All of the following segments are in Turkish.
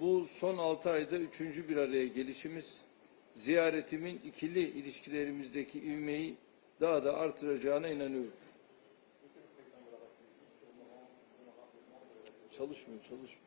Bu son altı ayda üçüncü bir araya gelişimiz, ziyaretimin ikili ilişkilerimizdeki ivmeyi daha da artıracağına inanıyorum. Çalışmıyor, çalışmıyor.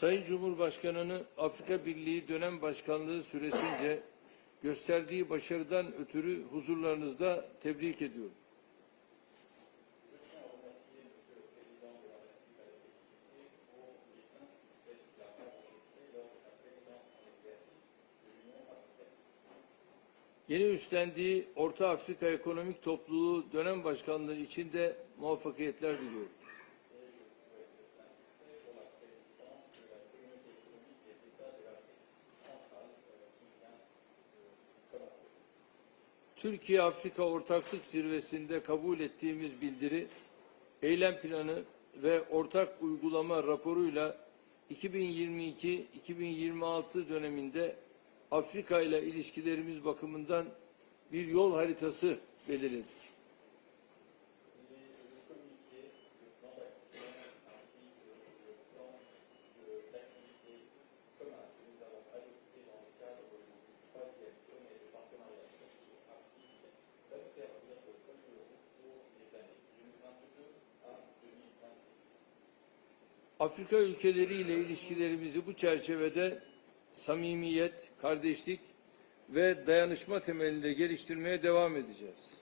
Sayın Cumhurbaşkanı'nı Afrika Birliği dönem başkanlığı süresince gösterdiği başarıdan ötürü huzurlarınızda tebrik ediyorum. Yeni üstlendiği Orta Afrika Ekonomik Topluluğu dönem başkanlığı için de muvaffakiyetler diliyorum. Türkiye-Afrika Ortaklık Zirvesi'nde kabul ettiğimiz bildiri, eylem planı ve ortak uygulama raporuyla 2022-2026 döneminde Afrika ile ilişkilerimiz bakımından bir yol haritası belirledik. Afrika ülkeleriyle ilişkilerimizi bu çerçevede samimiyet, kardeşlik ve dayanışma temelinde geliştirmeye devam edeceğiz.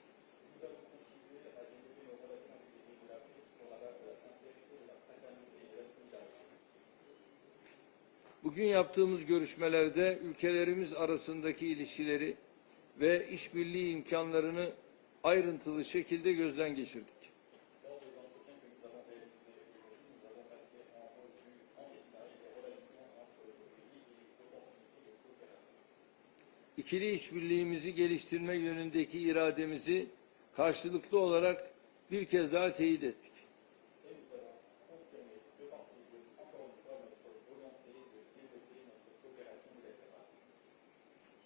Bugün yaptığımız görüşmelerde ülkelerimiz arasındaki ilişkileri ve işbirliği imkanlarını ayrıntılı şekilde gözden geçirdik. İkili işbirliğimizi geliştirme yönündeki irademizi karşılıklı olarak bir kez daha teyit ettik.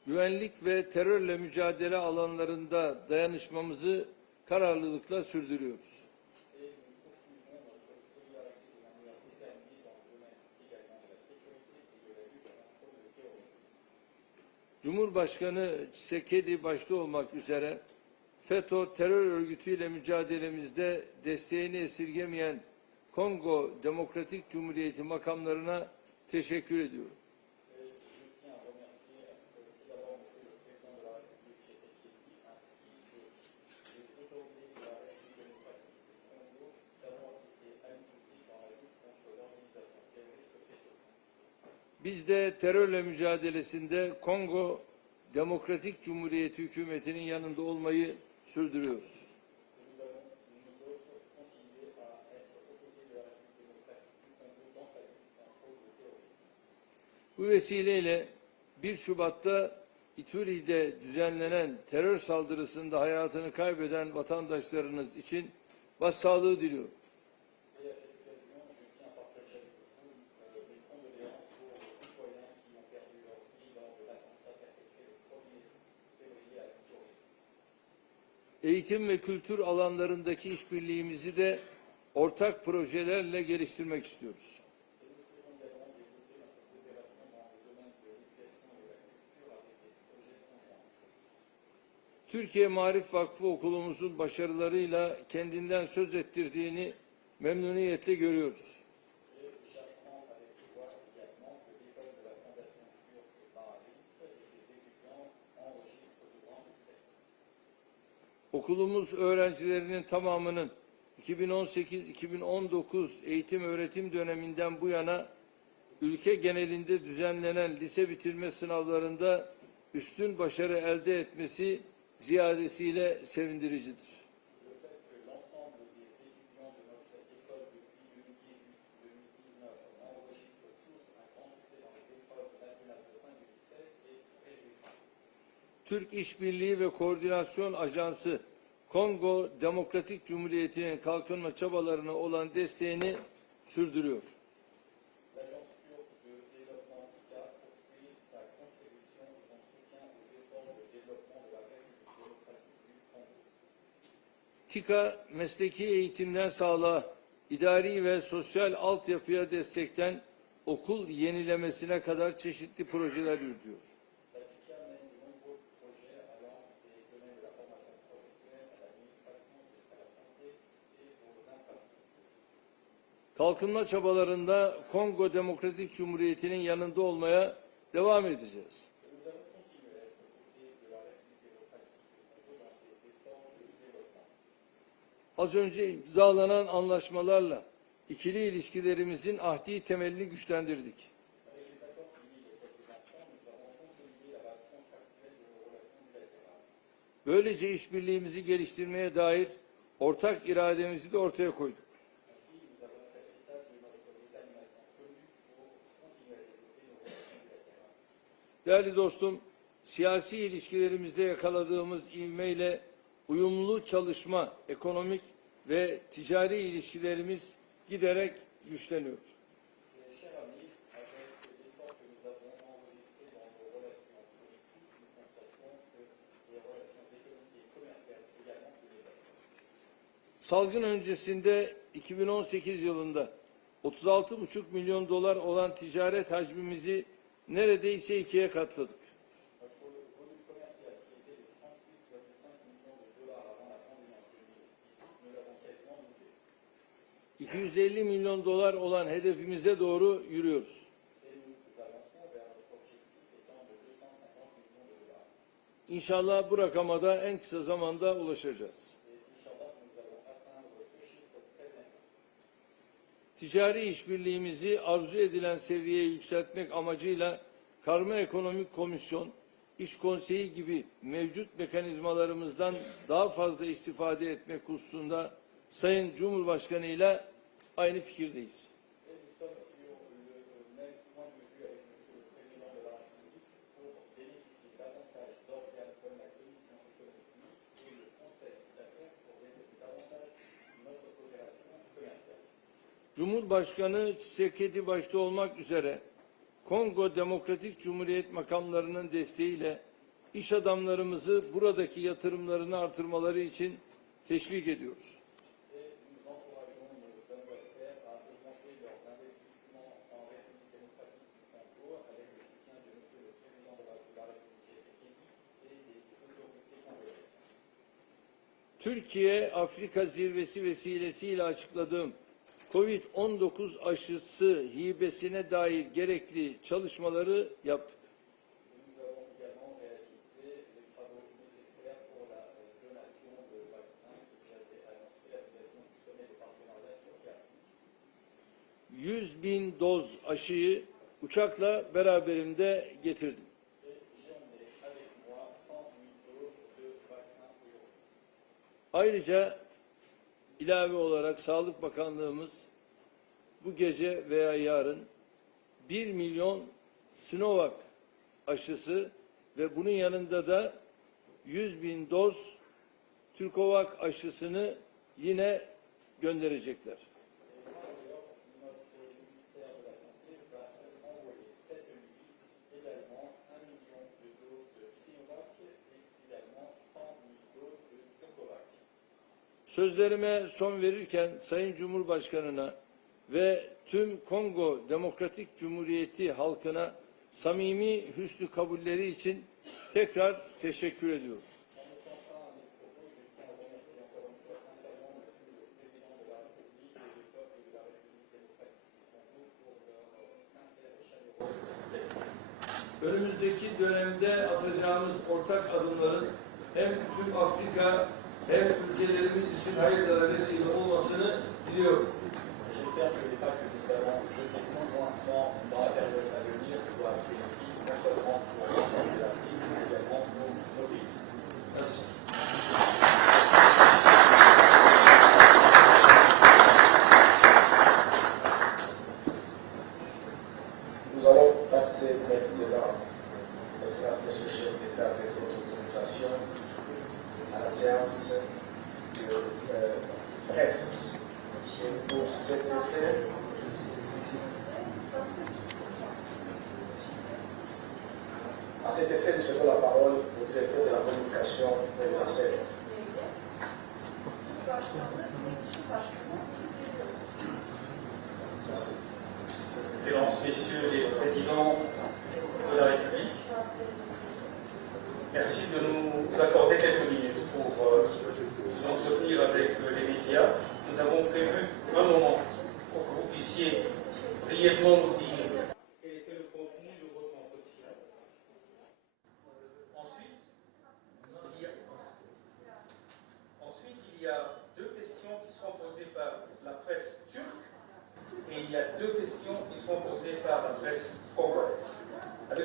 Güvenlik ve terörle mücadele alanlarında dayanışmamızı kararlılıkla sürdürüyoruz. Cumhurbaşkanı Sekedi başta olmak üzere FETÖ terör örgütüyle mücadelemizde desteğini esirgemeyen Kongo Demokratik Cumhuriyeti makamlarına teşekkür ediyorum. Biz de terörle mücadelesinde Kongo Demokratik Cumhuriyeti hükümetinin yanında olmayı sürdürüyoruz. Bu vesileyle 1 Şubat'ta İturi'de düzenlenen terör saldırısında hayatını kaybeden vatandaşlarınız için başsağlığı diliyorum. Eğitim ve kültür alanlarındaki işbirliğimizi de ortak projelerle geliştirmek istiyoruz. Türkiye Marif Vakfı okulumuzun başarılarıyla kendinden söz ettirdiğini memnuniyetle görüyoruz. Okulumuz öğrencilerinin tamamının 2018-2019 eğitim öğretim döneminden bu yana ülke genelinde düzenlenen lise bitirme sınavlarında üstün başarı elde etmesi ziyadesiyle sevindiricidir. Türk İşbirliği ve Koordinasyon Ajansı Kongo Demokratik Cumhuriyeti'nin kalkınma çabalarına olan desteğini sürdürüyor. TİKA mesleki eğitimden sağlığa, idari ve sosyal altyapıya destekten okul yenilemesine kadar çeşitli projeler yürütüyor. Kalkınma çabalarında Kongo Demokratik Cumhuriyeti'nin yanında olmaya devam edeceğiz. Az önce imzalanan anlaşmalarla ikili ilişkilerimizin ahdi temelini güçlendirdik. Böylece işbirliğimizi geliştirmeye dair ortak irademizi de ortaya koyduk. Değerli dostum, siyasi ilişkilerimizde yakaladığımız ivmeyle uyumlu çalışma, ekonomik ve ticari ilişkilerimiz giderek güçleniyor. Salgın öncesinde 2018 yılında 36,5 milyon dolar olan ticaret hacmimizi neredeyse ikiye katladık. 250 milyon dolar olan hedefimize doğru yürüyoruz. İnşallah bu rakama da en kısa zamanda ulaşacağız. Ticari işbirliğimizi arzu edilen seviyeye yükseltmek amacıyla Karma Ekonomik Komisyon, İş Konseyi gibi mevcut mekanizmalarımızdan daha fazla istifade etmek hususunda Sayın Cumhurbaşkanı ile aynı fikirdeyiz. Cumhurbaşkanı Tshisekedi başta olmak üzere Kongo Demokratik Cumhuriyet makamlarının desteğiyle iş adamlarımızı buradaki yatırımlarını artırmaları için teşvik ediyoruz. Türkiye Afrika zirvesi vesilesiyle açıkladığım Covid-19 aşısı hibesine dair gerekli çalışmaları yaptık. Yüz bin doz aşıyı uçakla beraberimde getirdim. Ayrıca ilave olarak Sağlık Bakanlığımız bu gece veya yarın 1 milyon Sinovac aşısı ve bunun yanında da 100 bin doz Türkovak aşısını yine gönderecekler. Sözlerime son verirken Sayın Cumhurbaşkanı'na ve tüm Kongo Demokratik Cumhuriyeti halkına samimi hüsnü kabulleri için tekrar teşekkür ediyorum. Önümüzdeki dönemde atacağımız ortak adımların hem tüm Afrika hem ülkelerimiz için hayırlara vesile olmasını diliyorum. J'espère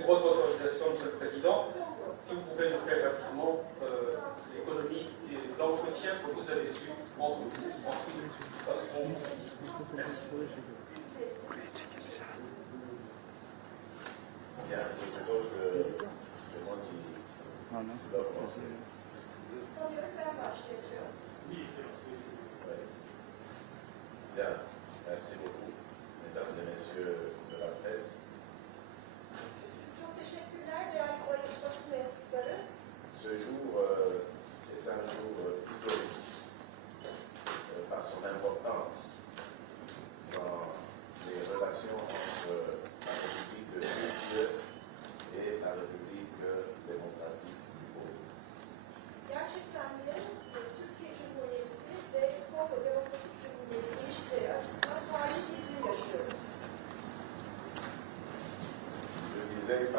votre autorisation, Monsieur le Président, si vous pouvez nous faire rapidement euh, l'économie de l'entretien que vous avez eu entre vous.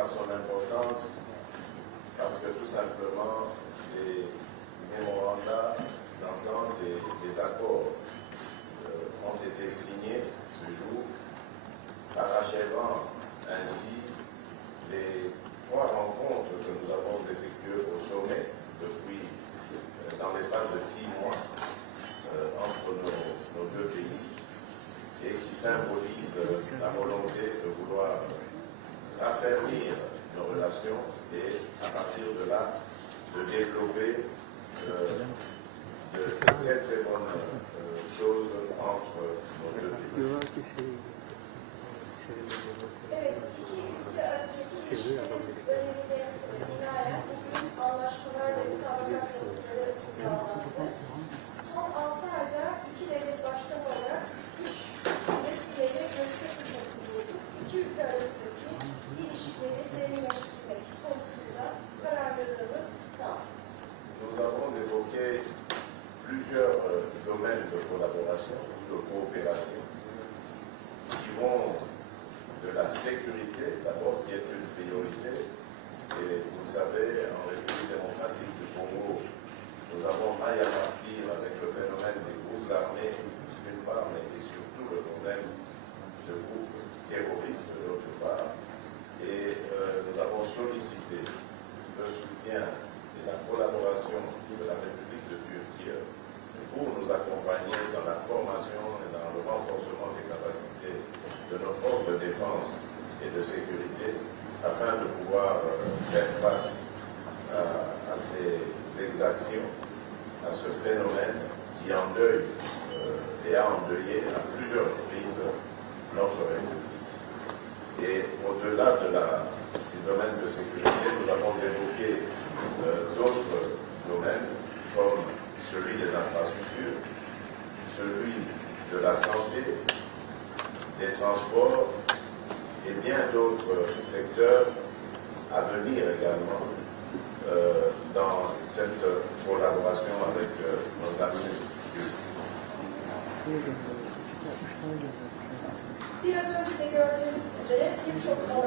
Councilman Bojans. thank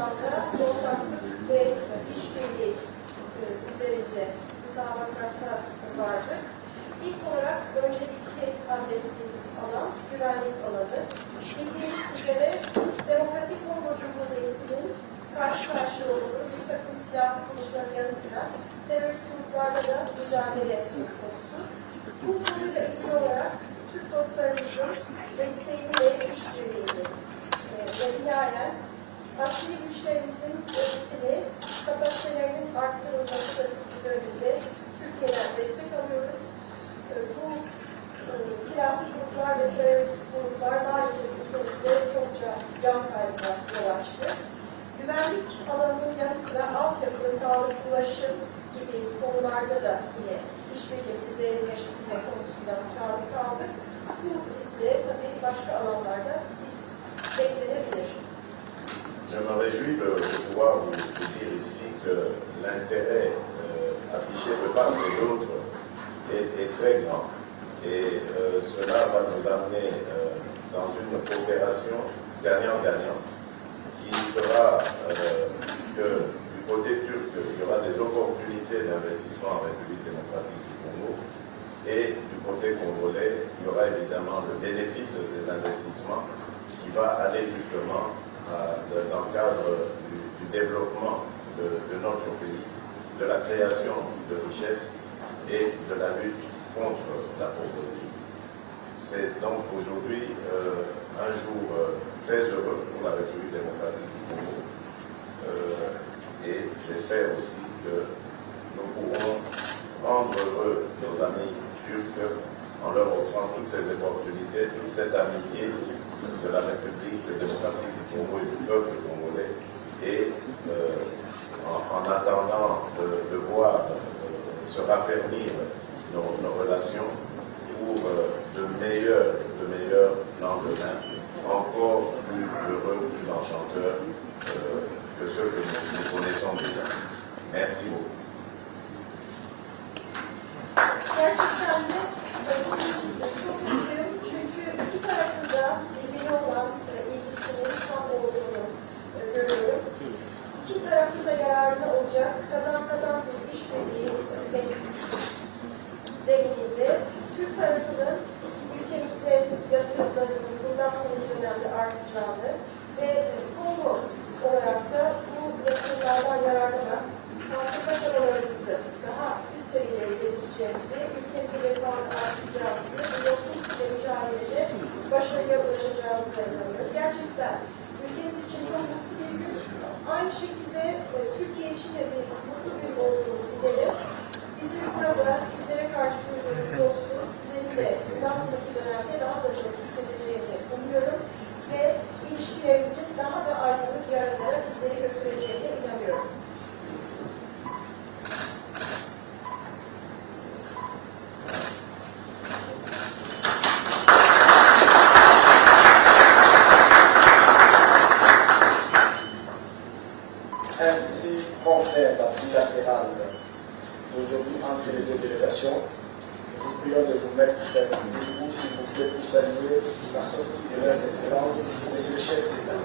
Je me réjouis de, de pouvoir vous, dire ici que l'intérêt euh, affiché de part et d'autre est, très grand. Et euh, cela va nous amener euh, dans une coopération gagnant-gagnant qui fera euh, que du côté turc, il y aura des opportunités d'investissement en République démocratique du Congo et du côté congolais, il y aura évidemment le bénéfice de ces investissements qui va aller justement dans le cadre du, développement de, de notre pays, de la création de richesses et de la lutte contre la pauvreté. C'est donc aujourd'hui euh, un jour euh, très heureux pour la République démocratique du Congo. Euh, et j'espère aussi que cette amitié de la République démocratique du Congo et du peuple entre les deux délégations. Nous prions de vous mettre debout, s'il vous plaît, pour saluer la sortie de leurs Monsieur le chef d'État.